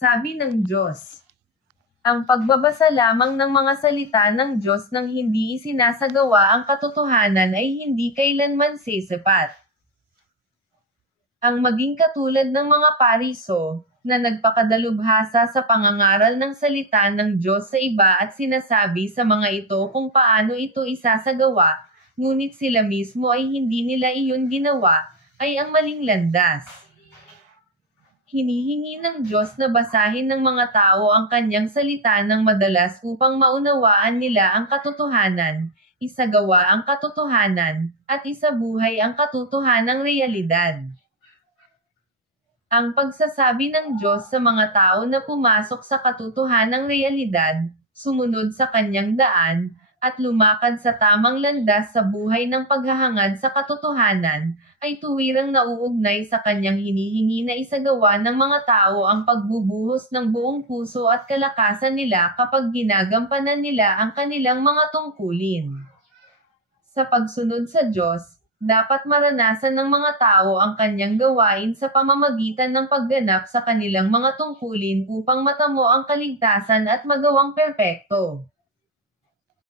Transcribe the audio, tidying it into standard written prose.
Sabi ng Diyos. Ang pagbabasa lamang ng mga salita ng Diyos nang hindi isinasagawa ang katotohanan ay hindi kailanman sasapat. Ang maging katulad ng mga Pariso, na nagpakadalubhasa sa pangangaral ng salita ng Diyos sa iba at sinasabi sa mga ito kung paano ito isasagawa, ngunit sila mismo ay hindi nila iyon ginawa, ay ang maling landas. Hinihingi ng Diyos na basahin ng mga tao ang kanyang salita ng madalas upang maunawaan nila ang katotohanan, isagawa ang katotohanan, at isabuhay ang katotohanang realidad. Ang pagsasabi ng Diyos sa mga tao na pumasok sa katotohanang realidad, sumunod sa kanyang daan, at lumakad sa tamang landas sa buhay ng paghahangad sa katotohanan, ay tuwirang nauugnay sa kanyang hinihingi na isagawa ng mga tao ang pagbubuhos ng buong puso at kalakasan nila kapag ginagampanan nila ang kanilang mga tungkulin. Sa pagsunod sa Diyos, dapat maranasan ng mga tao ang kanyang gawain sa pamamagitan ng pagganap sa kanilang mga tungkulin upang matamo ang kaligtasan at magawang perpekto.